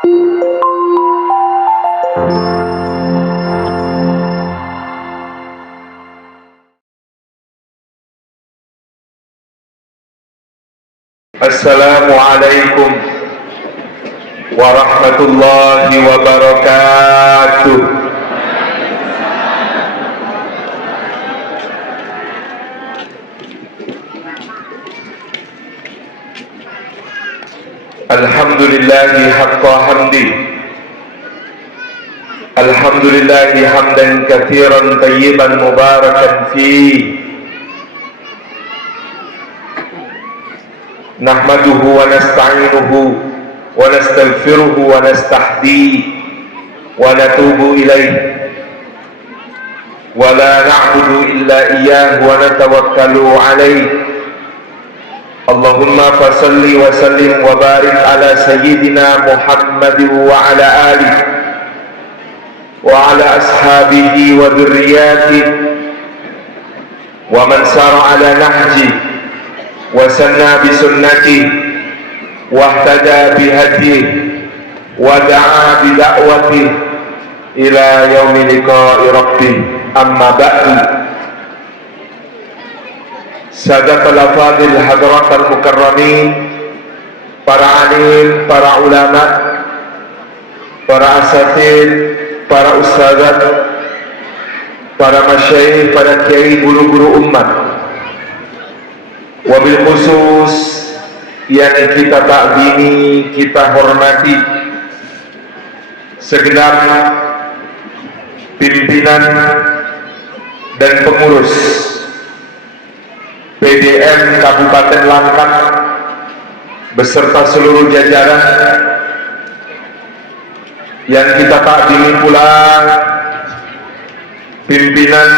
Assalamualaikum warahmatullahi wabarakatuh. Alhamdulillahi haqqa hamdi. Alhamdulillahi hamdan katsiran tayyiban mubarakan fihi. Nahmaduhu wa nasta'inuhu wa nastaghfiruhu wa nastahdihi wa natubu ilaihi wa la na'budu illa iyyahu wa natawakkalu alaihi. Allahumma fasalli wa sallim wa barik ala sayyidina Muhammadin wa ala alihi wa ala ashabihi wa dhurriyyatihi wa man sara ala nahjihi wa sanna bi sunnatihi wa ihtada bi hadihi wa da'a bi da'watihi ila yaumi liqa'i rabbih. Amma ba'du. Sadatul afadil hadratal mukarramin, para alim, para ulama, para asatid, para ustadzat, para masyayikh, para kiai, guru-guru umat, wabil khusus yang kita takzimi, kita hormati segenap pimpinan dan pengurus PDM Kabupaten Langkat beserta seluruh jajaran, yang kita takzimi pula pimpinan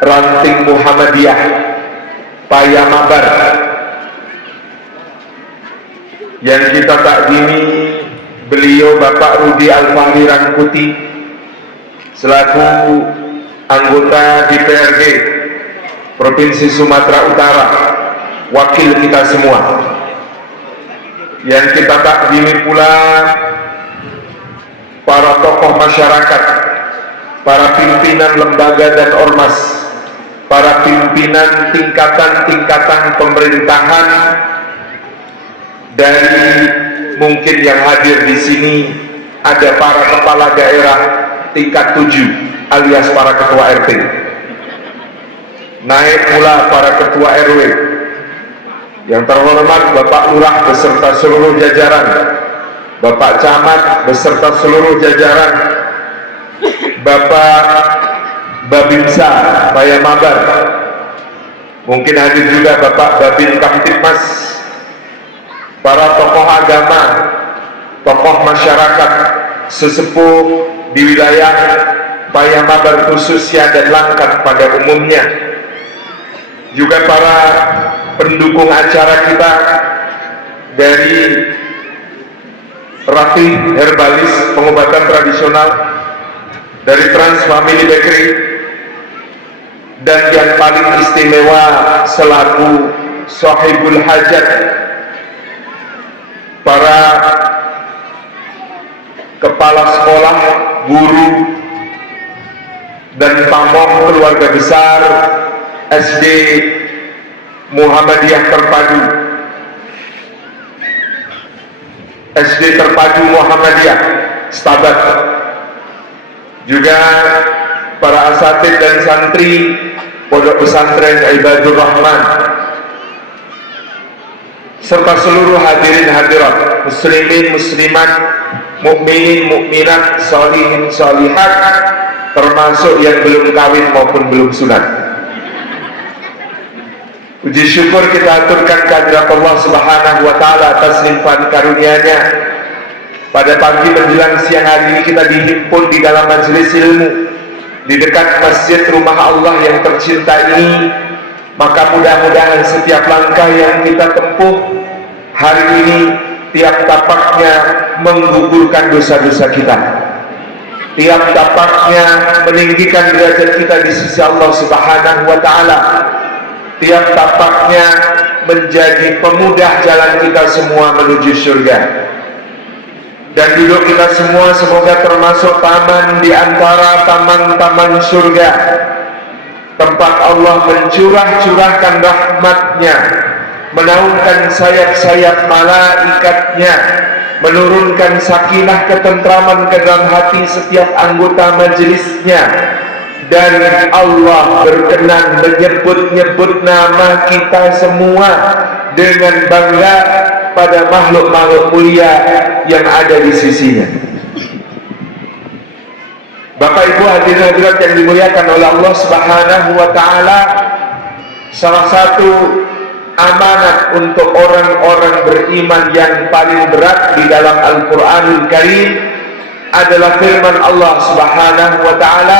ranting Muhammadiyah Payamabar, yang kita takzimi beliau Bapak Rudi Al-Fahri Rangkuti selaku anggota DPRD Provinsi Sumatera Utara, wakil kita semua. Yang kita takzimi pula para tokoh masyarakat, para pimpinan lembaga dan ormas, para pimpinan tingkatan-tingkatan pemerintahan, dari mungkin yang hadir di sini ada para kepala daerah tingkat 7 alias para ketua RT, naik pula para ketua RW, yang terhormat Bapak Lurah beserta seluruh jajaran, Bapak Camat beserta seluruh jajaran, Bapak Babinsa Payamabar, mungkin hadir juga Bapak Babin Kamtipmas, para tokoh agama, tokoh masyarakat, sesepuh di wilayah Payamabar khususnya dan Langkat pada umumnya, juga para pendukung acara kita dari Rafi Herbalis pengobatan tradisional, dari Trans Family Bakery, dan yang paling istimewa selaku sahibul hajat, para kepala sekolah, guru, dan pamong keluarga besar SD Muhammadiyah Terpadu, SD Terpadu Muhammadiyah Stabat, juga para asatid dan santri Pondok Pesantren Ibadur Rahman, serta seluruh hadirin hadirat, muslimin muslimat, mukminin mukminat, sholihin sholihat, termasuk yang belum kawin maupun belum sunat. Puji syukur kita aturkan kehadirat Allah Subhanahu wa taala atas limpahan karunia-Nya. Pada pagi menjelang siang hari ini kita dihimpun di dalam majelis ilmu di dekat masjid rumah Allah yang tercinta ini. Maka mudah-mudahan setiap langkah yang kita tempuh hari ini, tiap tapaknya menggugurkan dosa-dosa kita, tiap tapaknya meninggikan derajat kita di sisi Allah Subhanahu wa taala, tiap tapaknya menjadi pemudah jalan kita semua menuju surga. dan duduk kita semua semoga termasuk taman di antara taman-taman surga, tempat Allah mencurahkan rahmatnya, menaungkan sayap-sayap malaikatnya, menurunkan sakinah ketentraman ke dalam hati setiap anggota majelisnya, dan Allah berkenan menyebut-nyebut nama kita semua dengan bangga pada makhluk-makhluk mulia yang ada di sisinya. Bapak Ibu hadirin hadirat yang dimuliakan oleh Allah Subhanahu wa taala, salah satu amanat untuk orang-orang beriman yang paling berat di dalam Al-Qur'anul Karim adalah firman Allah Subhanahu wa taala,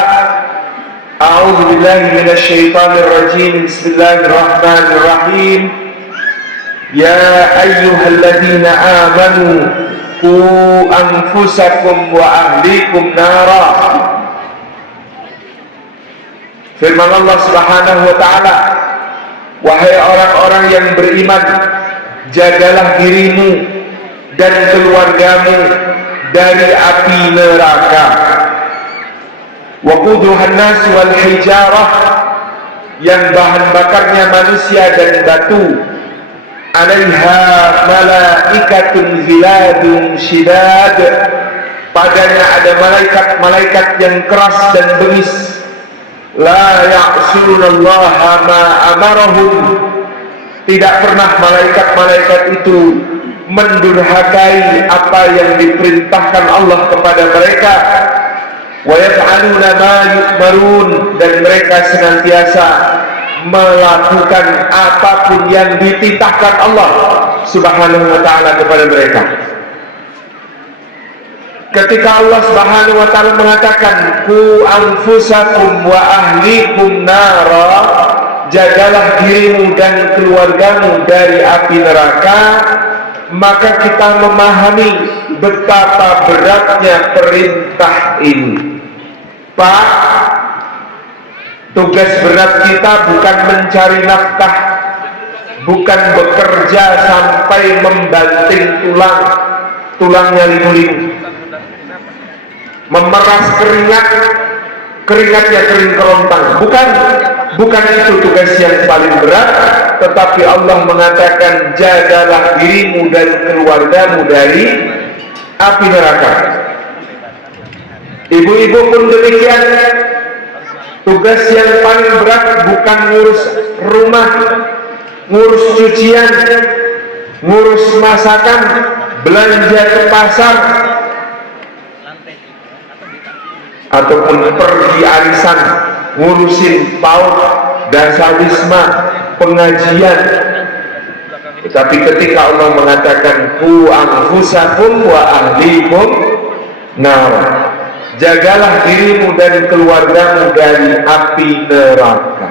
A'udzu billahi minasyaitonir rajim. Bismillahirrahmanirrahim. Ya ayyuhalladzina amanu qu anfusakum wa ahlikum nara. Firman Allah Subhanahu wa taala, wahai orang-orang yang beriman, jagalah dirimu dan keluargamu dari api neraka. Waquduhan nas wal hijarah, yang bahan bakarnya manusia dan batu. Alaiha malaikatun ghiladun shidad, padanya ada malaikat-malaikat yang keras dan bengis. La ya'sunallaha ma amarahum, tidak pernah malaikat-malaikat itu mendurhakai apa yang diperintahkan Allah kepada mereka. Wa yaf'aluna ma yu'marun, dan mereka senantiasa melakukan apapun yang dititahkan Allah Subhanahu wa taala kepada mereka. Ketika Allah Subhanahu wa taala mengatakan qu anfusakum wa ahlikum nara, jagalah dirimu dan keluargamu dari api neraka, maka kita memahami betapa beratnya perintah ini. Pak, tugas berat kita bukan mencari nafkah, bukan bekerja sampai membanting tulangnya limu-limu, memeras keringatnya kering kerontang. Bukan itu tugas yang paling berat, tetapi Allah mengatakan jagalah dirimu dan keluargamu dari api neraka. Ibu-ibu pun demikian. Tugas yang paling berat bukan ngurus rumah, ngurus cucian, ngurus masakan, belanja ke pasar, ataupun pergi arisan, ngurusin PAUD, dasawisma, pengajian. Tetapi ketika Allah mengatakan qu anfusakum wa ahlikum nar, jagalah dirimu dan keluargamu dari api neraka.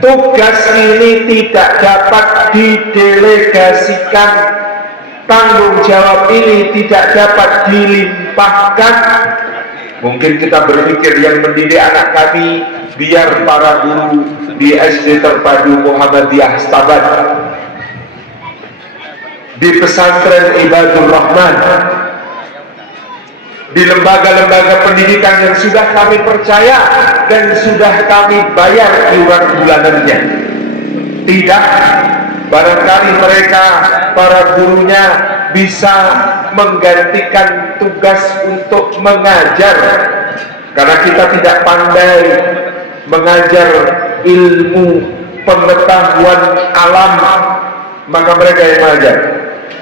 Tugas ini tidak dapat didelegasikan, tanggung jawab ini tidak dapat dilimpahkan. Mungkin kita berpikir yang mendidik anak kami biar para guru di SD Terpadu Muhammadiyah Stabat, di pesantren Ibadur Rahman, di lembaga-lembaga pendidikan yang sudah kami percaya dan sudah kami bayar iuran bulanannya. Tidak, barangkali mereka, para gurunya bisa menggantikan tugas untuk mengajar, karena kita tidak pandai mengajar ilmu pengetahuan alam, maka mereka yang mengajar.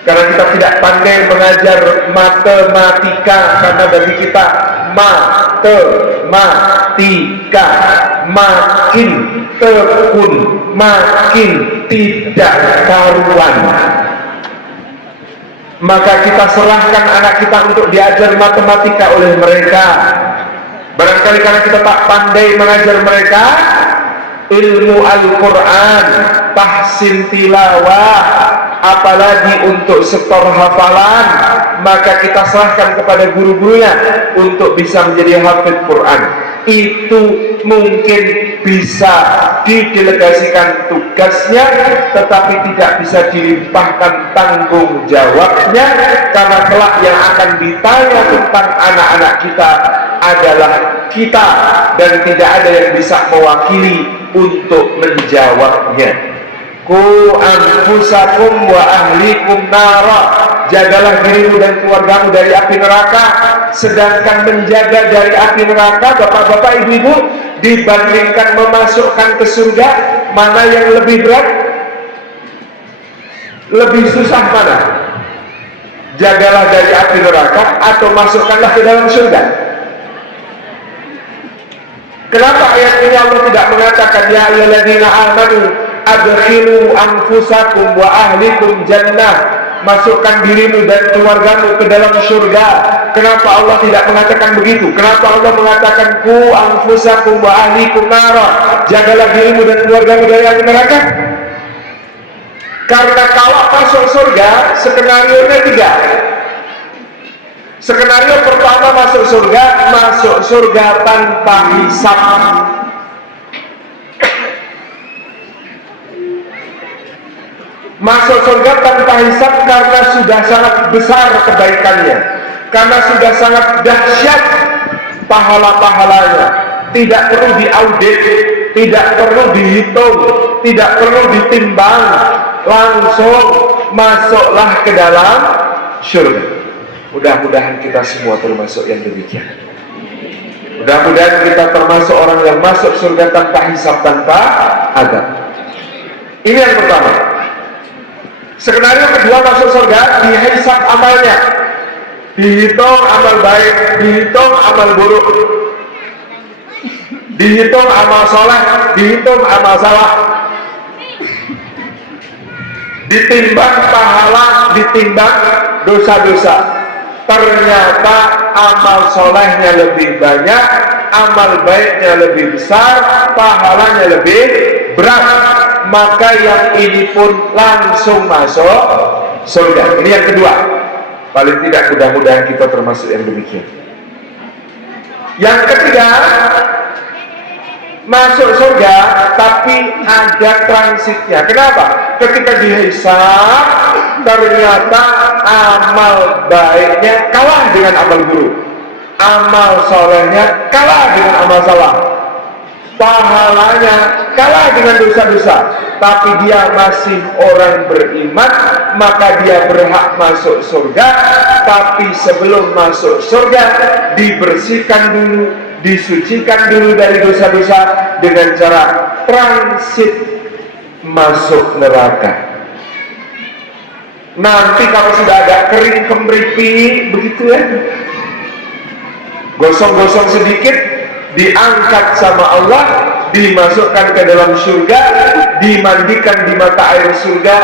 Karena kita tidak pandai mengajar matematika, karena bagi kita matematika makin tekun, makin tidak karuan. Maka kita serahkan anak kita untuk diajar matematika oleh mereka. Barangkali karena kita tak pandai mengajar mereka ilmu Al-Quran, tahsin tilawah, apalagi untuk setor hafalan, maka kita serahkan kepada guru-gurunya untuk bisa menjadi hafidh Quran. itu mungkin bisa didelegasikan tugasnya, tetapi tidak bisa dilimpahkan tanggung jawabnya, karena kelak yang akan ditanya tentang anak-anak kita adalah kita, dan tidak ada yang bisa mewakili untuk menjawabnya. Ku anfusakum wa ahlikum nara, jagalah dirimu dan keluargamu dari api neraka. Sedangkan menjaga dari api neraka, bapak-bapak, ibu-ibu, dibandingkan memasukkan ke surga, mana yang lebih berat? Lebih susah mana? Jagalah dari api neraka atau masukkanlah ke dalam surga? Kenapa ayat ini Allah tidak mengatakan ya ayyuhalladzina amanu adkhilu anfusakum wa ahlikum jannah, masukkan dirimu dan keluargamu ke dalam surga? Kenapa Allah tidak mengatakan begitu? Kenapa Allah mengatakan ku anfusakum wa ahlikum nara, jagalah dirimu dan keluargamu dari api neraka? Karena kalau masuk surga, skenario-nya 3. Skenario pertama masuk surga tanpa hisab. Masuk surga tanpa hisab karena sudah sangat besar kebaikannya, karena sudah sangat dahsyat pahala-pahalanya. Tidak perlu diaudit, tidak perlu dihitung, tidak perlu ditimbang, langsung masuklah ke dalam surga. Mudah-mudahan kita semua termasuk yang demikian. Mudah-mudahan kita termasuk orang yang masuk surga tanpa hisab, tanpa adab. Ini yang pertama. Skenario kedua masuk surga, dihisab amalnya, dihitung amal baik, dihitung amal buruk, dihitung amal soleh, dihitung amal salah, ditimbang pahala, ditimbang dosa-dosa. Ternyata amal solehnya lebih banyak, amal baiknya lebih besar, pahalanya lebih berat, maka yang ini pun langsung masuk surga. Ini yang kedua. Paling tidak mudah-mudahan kita termasuk yang demikian. Yang ketiga, masuk surga tapi ada transitnya. Kenapa? Ketika dihisab ternyata amal baiknya kalah dengan amal buruk, amal solehnya kalah dengan amal salah, pahalanya kalah dengan dosa-dosa, tapi dia masih orang beriman, maka dia berhak masuk surga. Tapi sebelum masuk surga dibersihkan dulu, disucikan dulu dari dosa-dosa dengan cara transit masuk neraka. Nanti kalau sudah agak kering kemeripi begitu ya, gosong-gosong sedikit, diangkat sama Allah, dimasukkan ke dalam surga, dimandikan di mata air surga,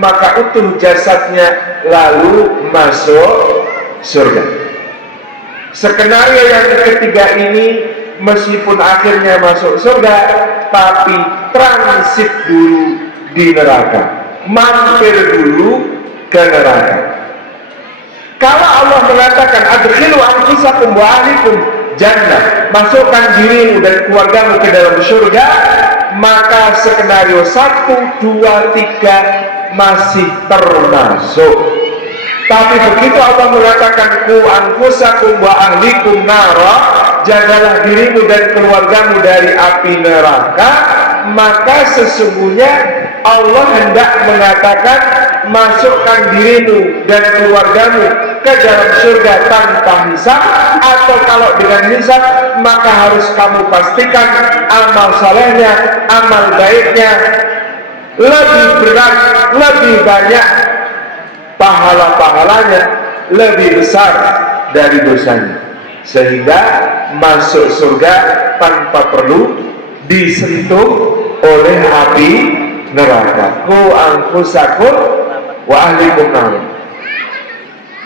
maka utuh jasadnya lalu masuk surga. Skenario yang ketiga ini meskipun akhirnya masuk surga, tapi transit dulu di neraka, mampir dulu ke neraka. Kalau Allah mengatakan adkhilu anfusakum wa ahlikum jannah, masukkan dirimu dan keluargamu ke dalam surga, maka skenario 1, 2, 3 masih termasuk. Tapi begitu Allah mengatakan ku anfusakum wa ahlikum nara, jagalah dirimu dan keluargamu dari api neraka, maka sesungguhnya Allah hendak mengatakan masukkan dirimu dan keluargamu ke dalam surga tanpa hisab, atau kalau dengan hisab maka harus kamu pastikan amal salehnya, amal baiknya lebih berat, lebih banyak, pahala-pahalanya lebih besar dari dosanya, sehingga masuk surga tanpa perlu disentuh oleh api neraka. Ku anfusakum wa ahlikum nar.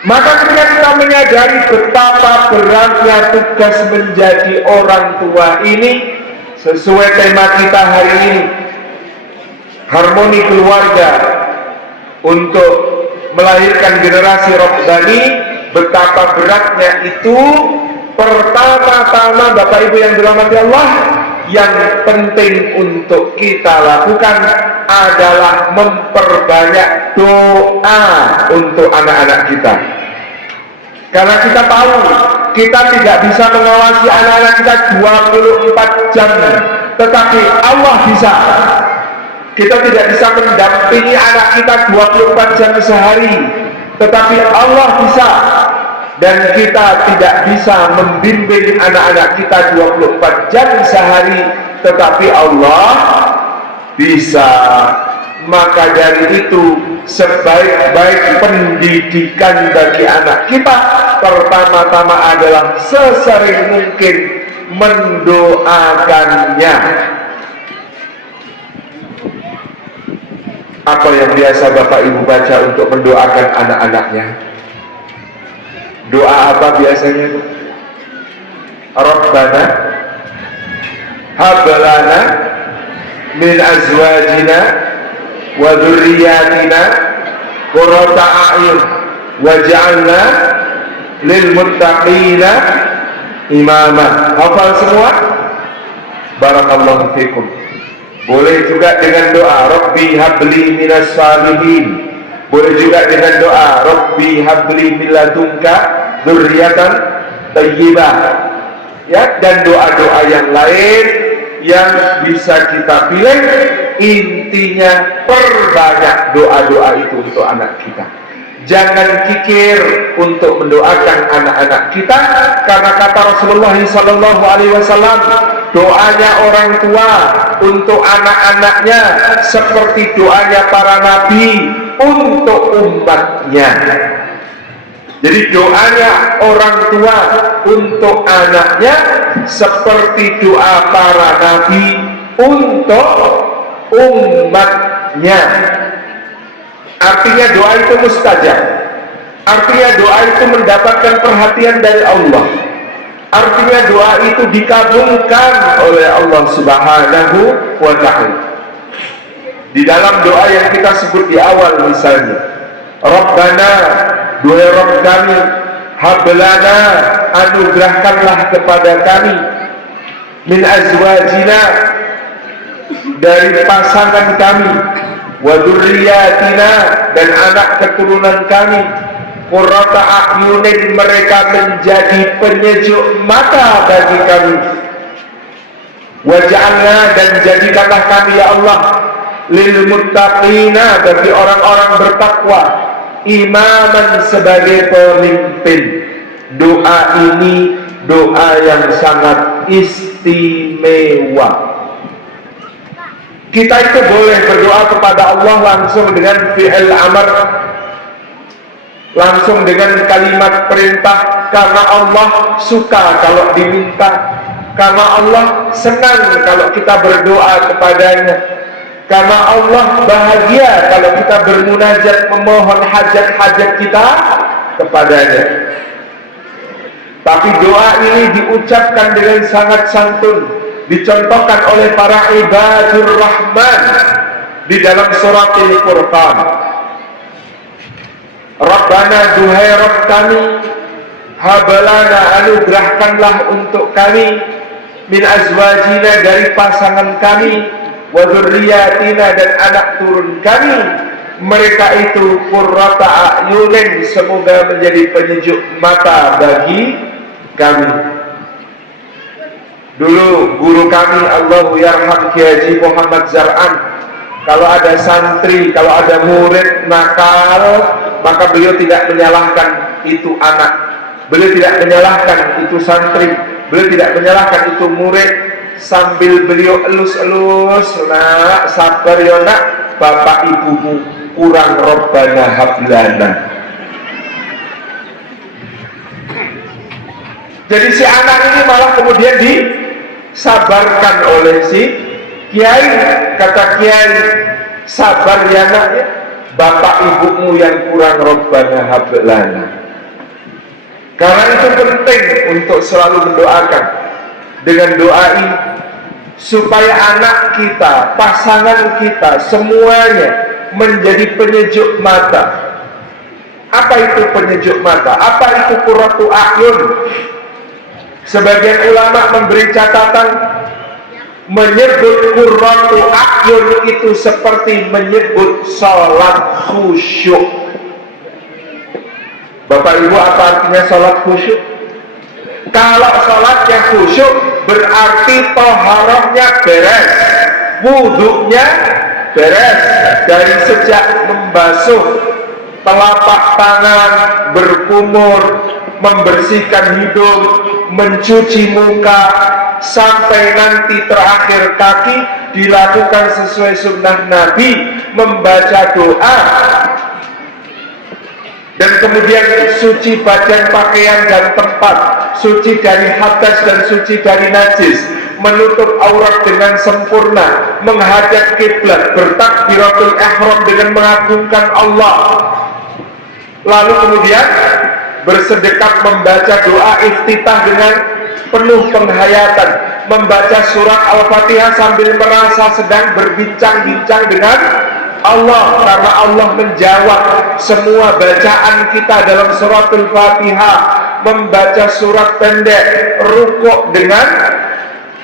Maka ketika kita menyadari betapa beratnya tugas menjadi orang tua ini, sesuai tema kita hari ini, harmoni keluarga untuk melahirkan generasi robbani, betapa beratnya itu Pertama-tama Bapak Ibu yang dirahmati Allah, yang penting untuk kita lakukan adalah memperbanyak doa untuk anak-anak kita. Karena kita tahu kita tidak bisa mengawasi anak-anak kita 24 jam, tetapi Allah bisa. Kita tidak bisa mendampingi anak kita 24 jam sehari, tetapi Allah bisa. Dan kita tidak bisa membimbing anak-anak kita 24 jam sehari, tetapi Allah bisa. Maka dari itu, sebaik-baik pendidikan bagi anak kita pertama-tama adalah sesering mungkin mendoakannya. Apa yang biasa Bapak Ibu baca untuk mendoakan anak-anaknya? Doa apa biasanya? Rabbana hablana min azwajina wa dzurriyyatina qurrata a'yun waj'alna lil muttaqina imama. Hafal semua? Barakallahu fikum. Boleh juga dengan doa Rabbi habli minas salihin. Boleh juga dengan doa Rabbi habli min ladunka dzurriyyatan thayyibah. Ya, dan doa-doa yang lain yang bisa kita pilih. Intinya perbanyak doa-doa itu untuk anak kita. Jangan kikir untuk mendoakan anak-anak kita, karena kata Rasulullah SAW, doanya orang tua untuk anak-anaknya seperti doanya para nabi untuk umatnya. Jadi doanya orang tua untuk anaknya seperti doa para nabi untuk umatnya. Artinya doa itu mustajab. Artinya doa itu mendapatkan perhatian dari Allah. Artinya doa itu dikabulkan oleh Allah Subhanahu wa ta'ala. Di dalam doa yang kita sebut di awal misalnya, Rabbana, duhai Rabb kami, hablana, anugerahkanlah kepada kami, min azwajina, dari pasangan kami, wa dzurriyyatina, dan anak keturunan kami, qurrata a'yunin, mereka menjadi penyejuk mata bagi kami, waj'alna, dan jadikanlah kami ya Allah, lil muttaqina, bagi orang-orang bertakwa, imaman, sebagai pemimpin. Doa ini doa yang sangat istimewa. Kita itu boleh berdoa kepada Allah langsung dengan fi'il amr, langsung dengan kalimat perintah, karena Allah suka kalau diminta, karena Allah senang kalau kita berdoa kepadanya, karena Allah bahagia kalau kita bermunajat memohon hajat-hajat kita kepadanya. Tapi doa ini diucapkan dengan sangat santun, dicontohkan oleh para ibadur rahman di dalam surat Al-Furqan. Rabbana, duhai Rabb kami, hablana, anugerahkanlah untuk kami, min azwajina, dari pasangan kami, wa dzurriyyatina, dan anak turun kami, mereka itu qurrata a'yunin, semoga menjadi penyejuk mata bagi kami. Dulu guru kami, Allahu yarham, Kiai Haji Muhammad Zar'an, kalau ada santri, kalau ada murid nakal, maka beliau tidak menyalahkan itu anak, beliau tidak menyalahkan itu santri, beliau tidak menyalahkan itu murid, sambil beliau elus-elus, nak sabar ya nak, bapak ibumu kurang Rabbana hablana. Jadi si anak ini malah kemudian disabarkan oleh si kiai. Kata kiai, sabar ya nak ya, bapak ibumu yang kurang Rabbana hablana. Karena itu penting untuk selalu mendoakan dengan doa ini, supaya anak kita, pasangan kita, semuanya menjadi penyejuk mata. Apa itu penyejuk mata? Apa itu qurratu a'yun? Sebagian ulama memberi catatan, menyebut qurratu a'yun itu seperti menyebut sholat khusyuk. Bapak Ibu, apa artinya sholat khusyuk? Kalau sholatnya khusyuk berarti toharohnya beres, wudhunya beres, dari sejak membasuh telapak tangan, berkumur, membersihkan hidung, mencuci muka, sampai nanti terakhir kaki dilakukan sesuai sunnah Nabi, membaca doa, dan kemudian suci badan, pakaian dan tempat, suci dari hadas dan suci dari najis, menutup aurat dengan sempurna, menghadap kiblat, bertakbiratul ihram dengan mengagungkan Allah, lalu kemudian bersedekap, membaca doa iftitah dengan penuh penghayatan, membaca surat Al-Fatihah sambil merasa sedang berbincang-bincang dengan Allah, karena Allah menjawab semua bacaan kita dalam suratul Fatihah. Membaca surat pendek, rukuk dengan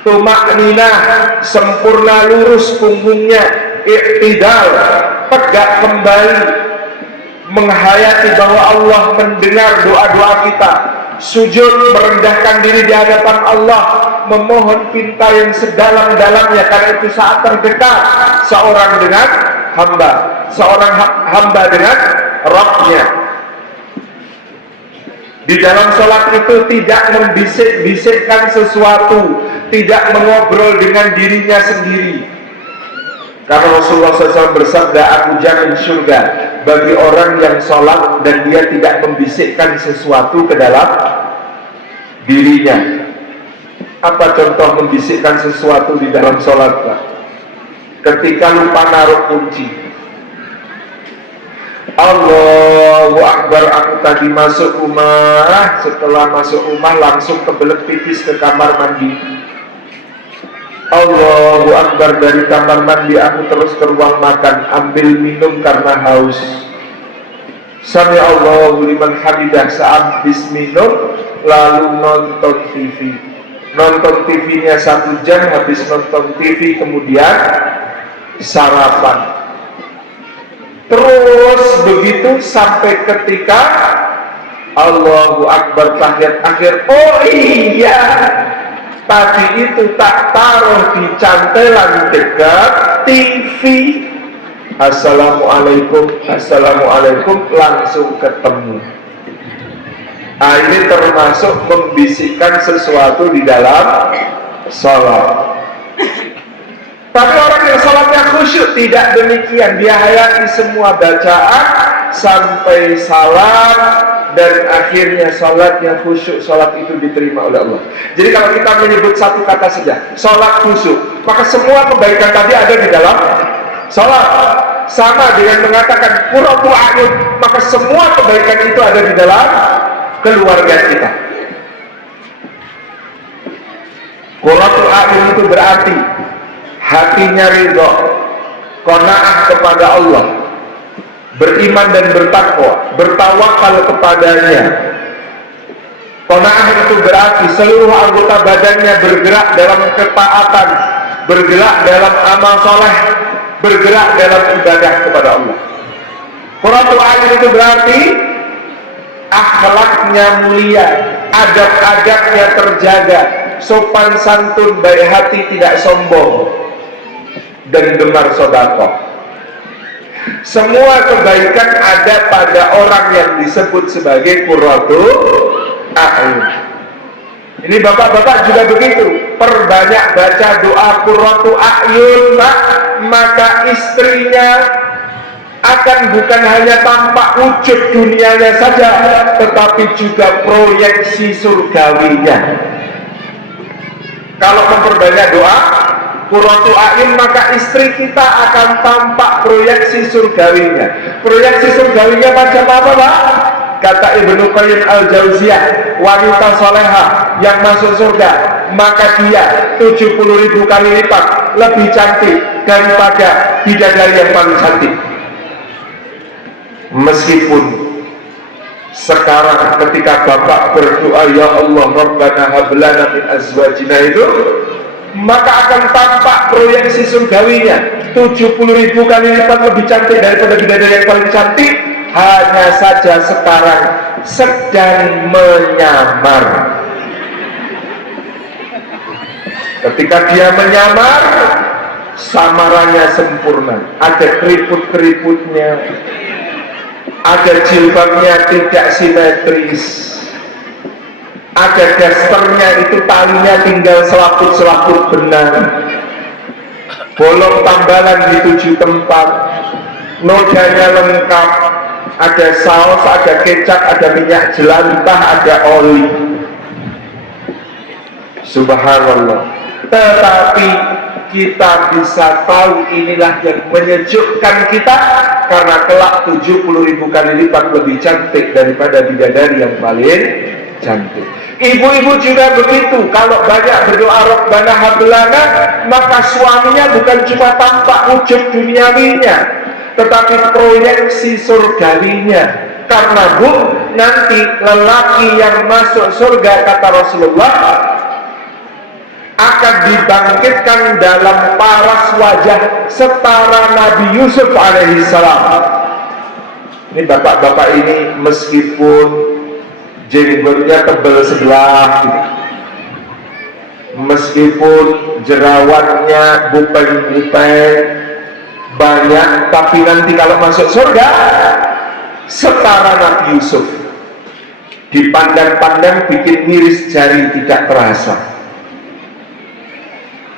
tumakninah, sempurna lurus punggungnya, iktidal, tegak kembali, menghayati bahwa Allah mendengar doa-doa kita, sujud merendahkan diri di hadapan Allah, memohon pinta yang sedalam-dalamnya, karena itu saat terdekat seorang dengan hamba, seorang hamba dengan Rabbnya. Di dalam sholat itu tidak membisik-bisikkan sesuatu, tidak mengobrol dengan dirinya sendiri, karena Rasulullah SAW bersabda, aku jamin surga bagi orang yang sholat dan dia tidak membisikkan sesuatu ke dalam dirinya. Apa contoh membisikkan sesuatu di dalam sholat, Pak? Ketika lupa naruh kunci, Allahu Akbar, aku tadi masuk rumah, setelah masuk rumah langsung kebelet pipis ke kamar mandi. Allahu Akbar, dari kamar mandi aku terus ke ruang makan, ambil minum karena haus. Sami Allahu liman hamidah, sehabis minum lalu nonton TV. Nonton TV-nya 1 jam, habis nonton TV kemudian sarapan. Terus begitu sampai ketika Allahu Akbar tahiyat akhir. Oh iya, tadi itu tak taruh di cantelan dekat TV. Assalamualaikum, assalamualaikum, langsung ketemu. Nah, ini termasuk membisikkan sesuatu di dalam sholat. Tapi orang yang sholatnya khusyuk tidak demikian. Dia hayati semua bacaan sampai salam, dan akhirnya sholatnya khusyuk. Sholat itu diterima oleh Allah. Jadi kalau kita menyebut satu kata saja, sholat khusyuk, maka semua kebaikan tadi ada di dalam sholat. Sama dengan mengatakan qurratu a'yun, maka semua kebaikan itu ada di dalam keluarga kita. Qurratu a'yun itu berarti hatinya ridho, qanaah kepada Allah, beriman dan bertakwa, bertawakal kepadanya. Qanaah itu berarti seluruh anggota badannya bergerak dalam ketaatan, bergerak dalam amal soleh, bergerak dalam ibadah kepada Allah. Qurratu a'yun itu berarti akhlaknya mulia, adab-adabnya terjaga, sopan santun, baik hati, tidak sombong, dan gemar sedekah. Semua kebaikan ada pada orang yang disebut sebagai qurratu a'yun. Ini bapak-bapak juga begitu, perbanyak baca doa qurratu a'yun, maka istrinya akan bukan hanya tampak wujud dunianya saja, tetapi juga proyeksi surgawinya. Kalau memperbanyak doa qurratu a'yun, maka istri kita akan tampak proyeksi surgawinya. Proyeksi surgawinya macam apa, Pak? Kata Ibnu Qayyim Al-Jauziyah, wanita solehah yang masuk surga, maka dia 70.000 kali lipat lebih cantik daripada bidadari yang paling cantik. Meskipun Sekarang ketika bapak berdoa, ya Allah Rabbana hablana min azwajina itu, maka akan tampak proyeksi surgawinya 70.000 kali lipat lebih cantik daripada bidadari yang paling cantik. Hanya saja sekarang sedang menyamar. Ketika dia menyamar, samarannya sempurna, ada keriput-keriputnya, ada jilbabnya tidak simetris, ada dasternya itu talinya tinggal selaput-selaput benang, bolong tambalan di 7 tempat, nodanya lengkap, ada saus, ada kecap, ada minyak jelantah, ada oli. Subhanallah. Tetapi kita bisa tahu inilah yang menyejukkan kita, karena kelak 70.000 kali lipat lebih cantik daripada bidadari yang paling cantik. Ibu-ibu juga begitu. Kalau banyak berdoa Rabbana hablana, maka suaminya bukan cuma tampak wujud duniawinya, tetapi proyeksi surgawinya. Karena nanti lelaki yang masuk surga, kata Rasulullah, akan dibangkitkan dalam paras wajah setara Nabi Yusuf alaihissalam. Ini bapak-bapak ini meskipun jenggotnya tebal sebelah, meskipun jerawatnya bupeng-bupeng banyak, tapi nanti kalau masuk surga setara Nabi Yusuf. Dipandang-pandang bikin miris jari tidak terasa.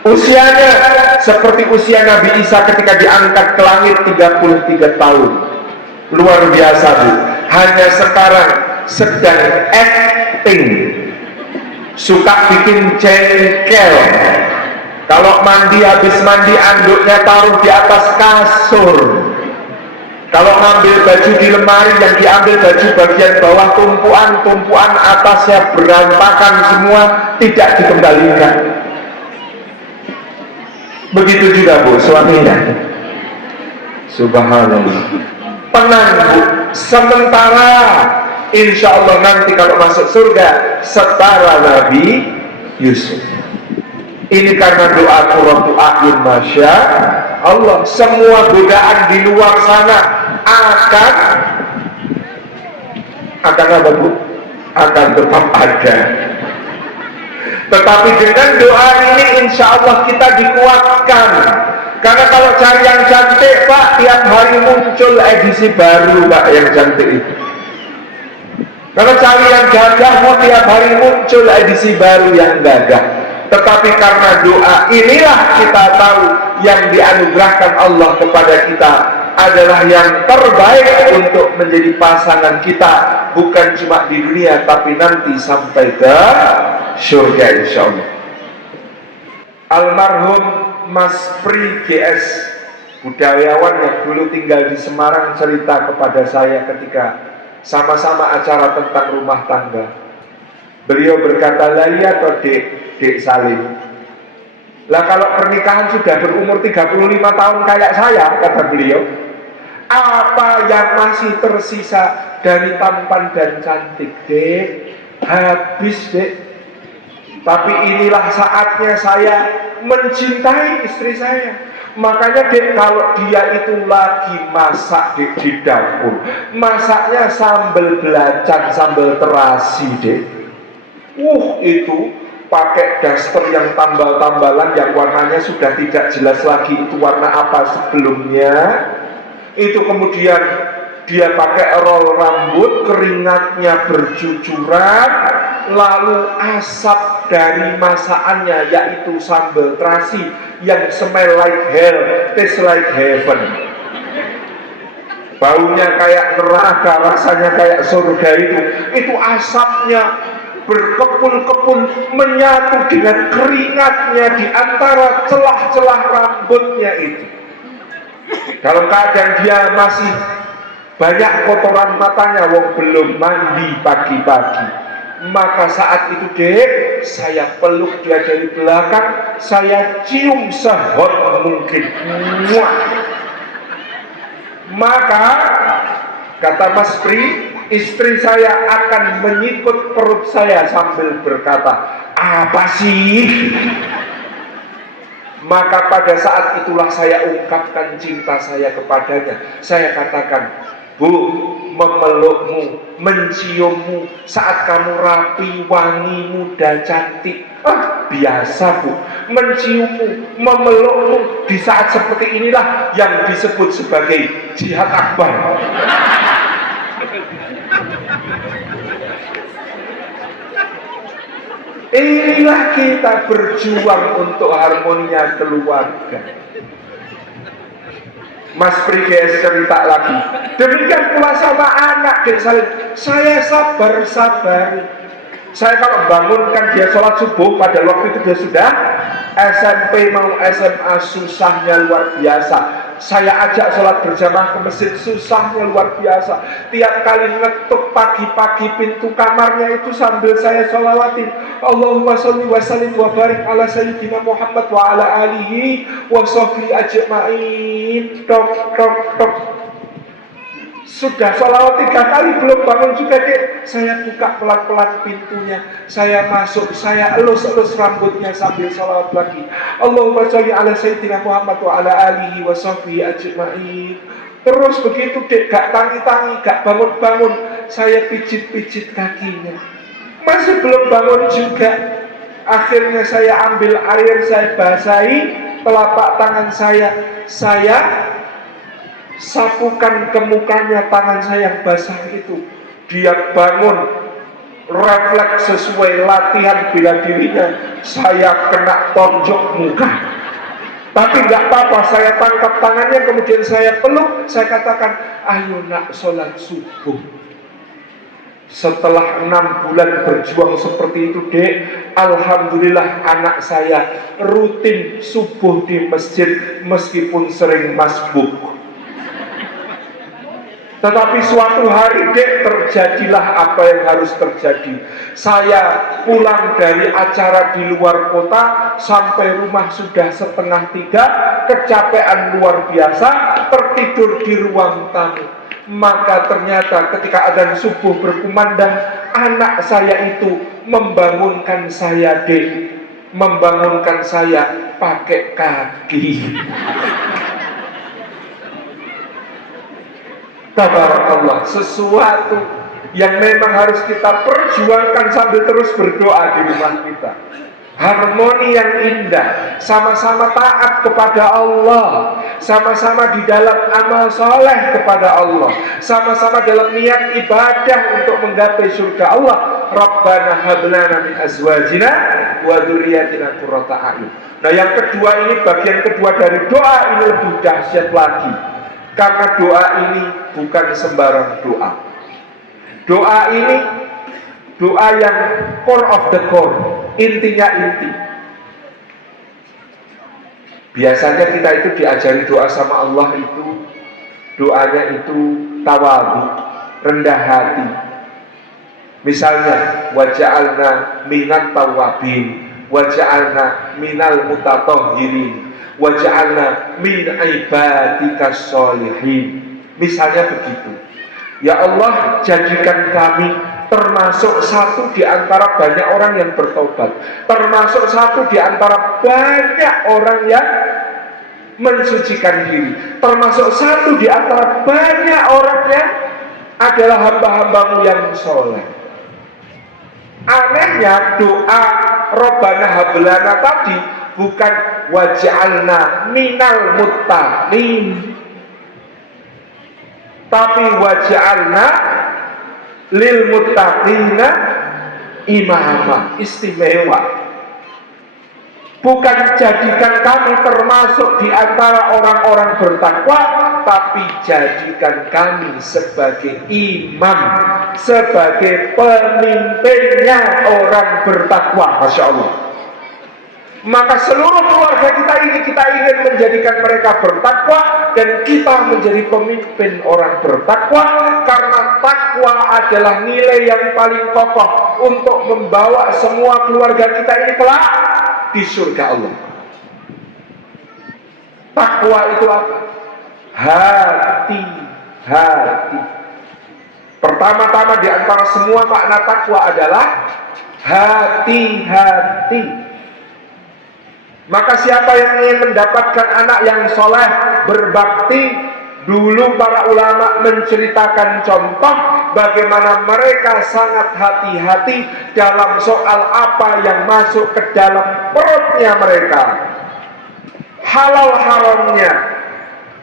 Usianya seperti usia Nabi Isa ketika diangkat ke langit 33 tahun. Luar biasa, Bu. Hanya sekarang sedang acting, suka bikin jengkel. Kalau mandi, habis mandi anduknya taruh di atas kasur. Kalau ngambil baju di lemari, yang diambil baju bagian bawah tumpuan atasnya berantakan semua, tidak dikembalikan. Begitu juga, Bu, suaminya. Subhanallah. Tenang, Bu. Sementara insya Allah nanti kalau masuk surga setara Nabi Yusuf. Ini karena doa qurratu a'yun, masya Allah. Semua godaan di luar sana akan apa, Bu? Akan tetap ada. Tetapi dengan doa ini insya Allah kita dikuatkan. Karena kalau cari yang cantik, Pak, tiap hari muncul edisi baru, Pak, yang cantik itu. Kalau cari yang gagah, tiap hari muncul edisi baru yang gagah. Tetapi karena doa inilah kita tahu yang dianugerahkan Allah kepada kita adalah yang terbaik untuk menjadi pasangan kita, bukan cuma di dunia tapi nanti sampai ke surga insya Allah. Almarhum Mas Pri GS, budayawan yang dulu tinggal di Semarang, cerita kepada saya ketika sama-sama acara tentang rumah tangga. Beliau berkata, lah iya toh Dek Salim, lah kalau pernikahan sudah berumur 35 tahun kayak saya, kata beliau, apa yang masih tersisa dari tampan dan cantik, Dek? Habis, Dek. Tapi inilah saatnya saya mencintai istri saya. Makanya, Dek, kalau dia itu lagi masak, Dek, di dapur, masaknya sambal belacan, sambal terasi, Dek. Itu pakai daster yang tambal-tambalan yang warnanya sudah tidak jelas lagi itu warna apa sebelumnya. Itu kemudian dia pakai roll rambut, keringatnya bercucuran, lalu asap dari masakannya yaitu sambal terasi yang smell like hell, taste like heaven. Baunya kayak neraka, rasanya kayak surga itu asapnya berkepul-kepul menyatu dengan keringatnya di antara celah-celah rambutnya itu. Dalam keadaan dia masih banyak kotoran matanya, wong belum mandi pagi-pagi, maka saat itu, Dek, saya peluk dia dari belakang, saya cium sehot mungkin. Maka kata Mas Pri, Istri saya akan menyikut perut saya sambil berkata, apa sih? Maka pada saat itulah saya ungkapkan cinta saya kepadanya. Saya katakan, Bu, memelukmu, menciummu saat kamu rapi, wangi, muda, cantik, biasa Bu. Menciummu, memelukmu di saat seperti inilah yang disebut sebagai jihad akbar. Inilah kita berjuang untuk harmoninya keluarga. Mas Priges cerita lagi, demikian pula sama anak Dek Salim. Saya sabar. Saya kalau bangunkan dia sholat subuh, pada waktu itu dia sudah SMP mau SMA, susahnya luar biasa. Saya ajak sholat berjamaah ke masjid, susahnya luar biasa. Tiap kali ngetuk pagi-pagi pintu kamarnya itu sambil saya sholawatin, Allahumma sholli wa sallim wa barik ala sayyidina Muhammad wa ala alihi wa sahbihi ajma'in. Tok. Sudah sholawat 3 kali belum bangun juga Dek. Saya buka pelan-pelan pintunya, saya masuk, saya elus-elus rambutnya sambil sholawat lagi. Allahumma sholli ala sayyidina Muhammad wa ala alihi wa sahbihi ajma'in. Terus begitu Dek, gak tangi-tangi, gak bangun-bangun, saya pijit-pijit kakinya. Masih belum bangun juga. Akhirnya saya ambil air, saya basahi telapak tangan saya sapukan ke mukanya tangan saya yang basah itu. Dia bangun, refleks sesuai latihan bela dirinya, saya kena tonjok muka. Tapi nggak apa-apa, saya tangkap tangannya, kemudian saya peluk, saya katakan, ayo nak sholat subuh. Setelah 6 bulan berjuang seperti itu Dek, alhamdulillah anak saya rutin subuh di masjid meskipun sering masbuk. Tetapi suatu hari Dek, terjadilah apa yang harus terjadi. Saya pulang dari acara di luar kota, sampai rumah sudah 2:30, kecapean luar biasa, tertidur di ruang tamu. Maka ternyata ketika adzan subuh berkumandang, anak saya itu membangunkan saya Dek, membangunkan saya pakai kaki. Tabarakallah, sesuatu yang memang harus kita perjuangkan sambil terus berdoa di rumah kita. Harmoni yang indah, sama-sama taat kepada Allah, sama-sama di dalam amal soleh kepada Allah, sama-sama dalam niat ibadah untuk menggapai surga Allah. Rabbana hablana min azwajina wa dzurriyyatina qurrata a'yun. Nah, yang kedua ini, bagian kedua dari doa ini lebih dahsyat lagi. Karena doa ini bukan sembarang doa. Doa ini doa yang core of the core, intinya inti. Biasanya kita itu diajari doa sama Allah itu, doanya itu tawadhu, rendah hati. Misalnya, waja'alna minat tawabin, waja'alna minal mutatahhirin, waj'alna min ibadikas sholihin. Misalnya begitu. Ya Allah, jadikan kami termasuk satu di antara banyak orang yang bertobat, termasuk satu di antara banyak orang yang mensucikan diri, termasuk satu di antara banyak orang yang adalah hamba-hambamu yang soleh. Anehnya doa Rabbana hablana tadi bukan waj'alna minal muttaqin, tapi waj'alna lil muttaqina imama. Istimewa. Bukan jadikan kami termasuk di antara orang-orang bertakwa, tapi jadikan kami sebagai imam, sebagai pemimpinnya orang bertakwa. Masya Allah. Maka seluruh keluarga kita ini, kita ingin menjadikan mereka bertakwa, dan kita menjadi pemimpin orang bertakwa, karena takwa adalah nilai yang paling kokoh untuk membawa semua keluarga kita ini kelak di surga Allah. Takwa itu apa? Hati-hati. Pertama-tama di antara semua makna takwa adalah hati-hati. Maka siapa yang ingin mendapatkan anak yang soleh, berbakti, dulu para ulama menceritakan contoh bagaimana mereka sangat hati-hati dalam soal apa yang masuk ke dalam perutnya mereka. Halal haramnya,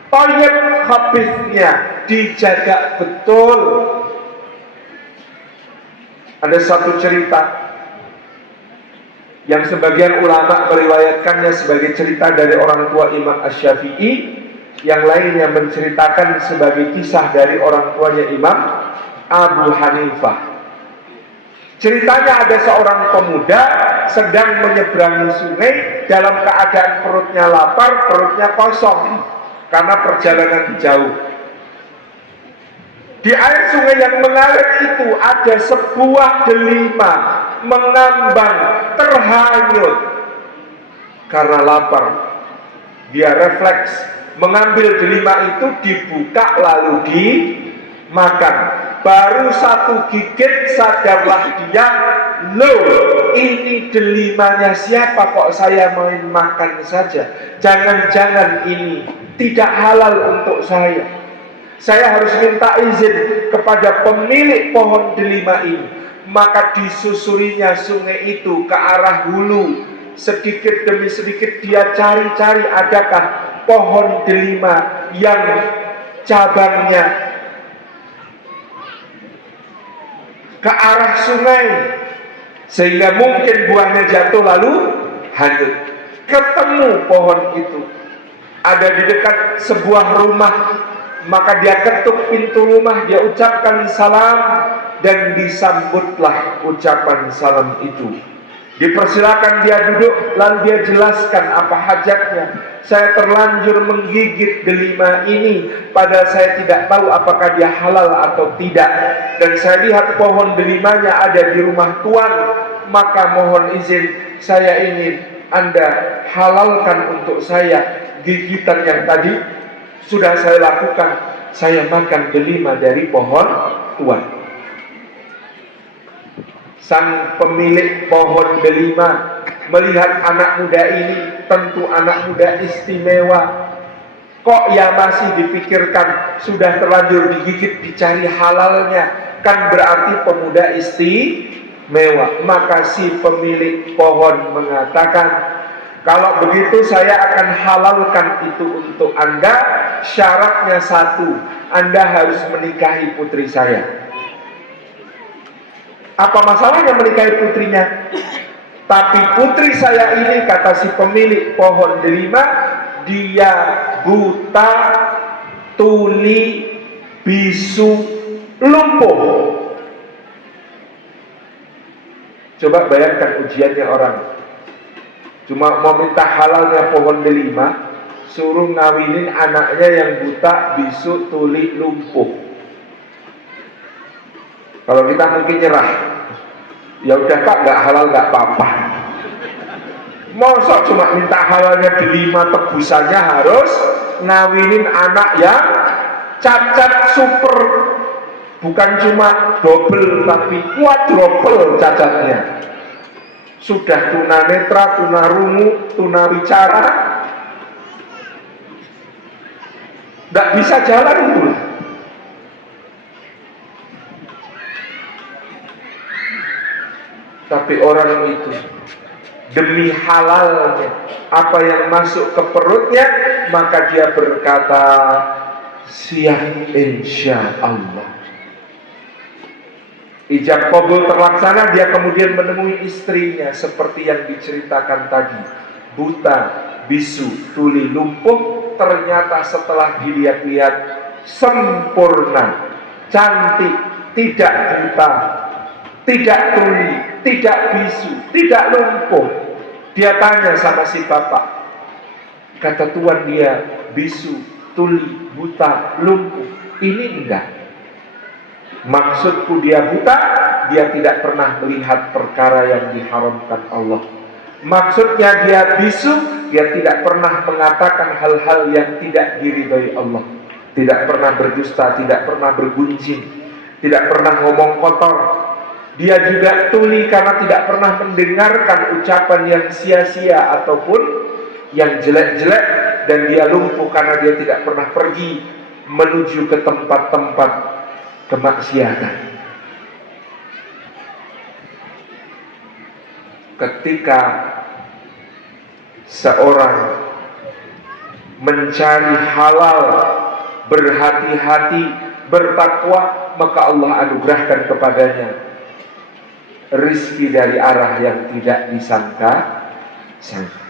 thayyib khabithnya dijaga betul. Ada satu cerita yang sebagian ulama meriwayatkannya sebagai cerita dari orang tua Imam Asy-Syafi'i, yang lainnya menceritakan sebagai kisah dari orang tuanya Imam Abu Hanifah. Ceritanya ada seorang pemuda sedang menyeberangi sungai dalam keadaan perutnya lapar, perutnya kosong karena perjalanan jauh. Di air sungai yang mengalir itu ada sebuah delima mengambang, terhanyut. Karena lapar, dia refleks mengambil delima itu, dibuka lalu dimakan. Baru satu gigit sadarlah dia, loh ini delimanya siapa kok saya main makan saja? Jangan-jangan ini tidak halal untuk saya. Saya harus minta izin kepada pemilik pohon delima ini. Maka disusurinya sungai itu ke arah hulu. Sedikit demi sedikit dia cari-cari adakah pohon delima yang cabangnya ke arah sungai, sehingga mungkin buahnya jatuh lalu hanyut. Ketemu pohon itu ada di dekat sebuah rumah. Maka dia ketuk pintu rumah, dia ucapkan salam, dan disambutlah ucapan salam itu. Dipersilakan dia duduk, lalu dia jelaskan apa hajatnya. Saya terlanjur menggigit delima ini, padahal saya tidak tahu apakah dia halal atau tidak. Dan saya lihat pohon delimanya ada di rumah tuan, maka mohon izin, saya ingin Anda halalkan untuk saya gigitan yang tadi sudah saya lakukan. Saya makan delima dari pohon tuan. Sang pemilik pohon delima melihat anak muda ini, tentu anak muda istimewa. Kok ya masih dipikirkan, sudah terlanjur digigit, dicari halalnya, kan berarti pemuda istimewa. Maka si pemilik pohon mengatakan, kalau begitu saya akan halalkan itu untuk Anda. Syaratnya satu, Anda harus menikahi putri saya. Apa masalahnya menikahi putrinya? Tapi putri saya ini, kata si pemilik pohon delima, dia buta, tuli, bisu, lumpuh. Coba bayangkan ujiannya orang. Cuma mau minta halalnya pohon delima, suruh ngawinin anaknya yang buta, bisu, tuli, lumpuh. Kalau kita mungkin nyerah, ya udah Pak, nggak halal nggak apa-apa. Mosok cuma minta halalnya delima, tebusannya harus ngawinin anak yang cacat super, bukan cuma double tapi quadruple cacatnya. Sudah tunanetra, tunarungu, tunawicara, nggak bisa jalan pula. Tapi orang itu demi halalnya apa yang masuk ke perutnya, maka dia berkata siap insya Allah. Ijab kabul terlaksana, dia kemudian menemui istrinya seperti yang diceritakan tadi, buta, bisu, tuli, lumpuh. Ternyata setelah dilihat-lihat sempurna, cantik, tidak buta, tidak tuli, tidak bisu, tidak lumpuh. Dia tanya sama si bapak, kata tuan dia bisu, tuli, buta, lumpuh. Ini enggak. Maksudku dia buta, dia tidak pernah melihat perkara yang diharamkan Allah. Maksudnya dia bisu, dia tidak pernah mengatakan hal-hal yang tidak diridhai Allah. Tidak pernah berdusta, tidak pernah bergunjing. tidak pernah ngomong kotor. Dia juga tuli karena tidak pernah mendengarkan ucapan yang sia-sia ataupun yang jelek-jelek, dan dia lumpuh karena dia tidak pernah pergi menuju ke tempat-tempat kemaksiatan. Ketika seorang mencari halal, berhati-hati, bertakwa, maka Allah anugerahkan kepadanya rizki dari arah yang tidak disangka-sangka.